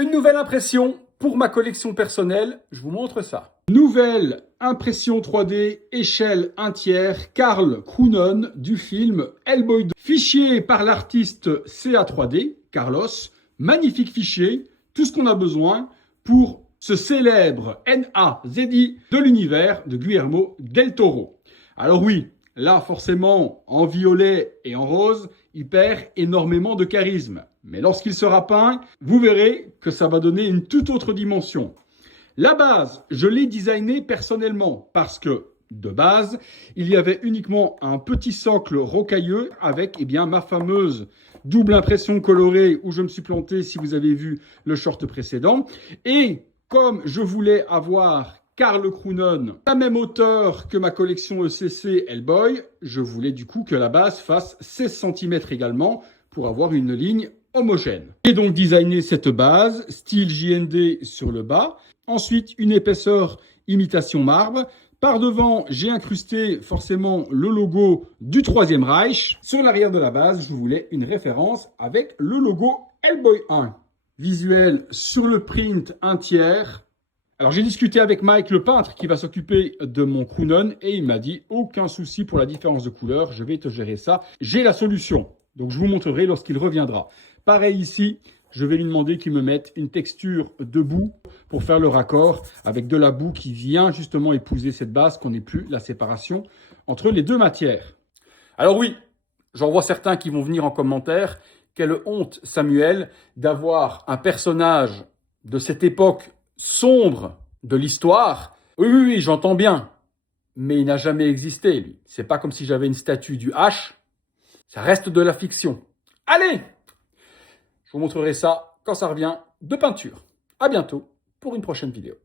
Une nouvelle impression pour ma collection personnelle, je vous montre ça. Nouvelle impression 3D, échelle 1/3, Karl Krounon du film Hellboy 2. Fichier par l'artiste CA3D, Carlos. Magnifique fichier, tout ce qu'on a besoin pour ce célèbre NAZI de l'univers de Guillermo del Toro. Alors oui, là forcément, en violet et en rose, il perd énormément de charisme. Mais lorsqu'il sera peint, vous verrez que ça va donner une toute autre dimension. La base, je l'ai designée personnellement parce que, de base, il y avait uniquement un petit socle rocailleux avec ma fameuse double impression colorée où je me suis planté si vous avez vu le short précédent. Et comme je voulais avoir Karl Krounon, la même hauteur que ma collection ECC Hellboy, je voulais du coup que la base fasse 16 cm également pour avoir une ligne homogène. J'ai donc designé cette base, style JND sur le bas. Ensuite, une épaisseur imitation marbre. Par devant, j'ai incrusté forcément le logo du Troisième Reich. Sur l'arrière de la base, je voulais une référence avec le logo Hellboy 1. Visuel sur le print 1/3. Alors j'ai discuté avec Mike, le peintre, qui va s'occuper de mon Krounon, et il m'a dit « Aucun souci pour la différence de couleur, je vais te gérer ça. J'ai la solution. » Donc je vous montrerai lorsqu'il reviendra. Pareil ici, je vais lui demander qu'il me mette une texture de boue pour faire le raccord avec de la boue qui vient justement épouser cette base, qu'on n'ait plus la séparation entre les deux matières. Alors oui, j'en vois certains qui vont venir en commentaire. Quelle honte, Samuel, d'avoir un personnage de cette époque sombre de l'histoire. Oui, j'entends bien. Mais il n'a jamais existé, lui. C'est pas comme si j'avais une statue du H. Ça reste de la fiction. Allez! Je vous montrerai ça quand ça revient de peinture. À bientôt pour une prochaine vidéo.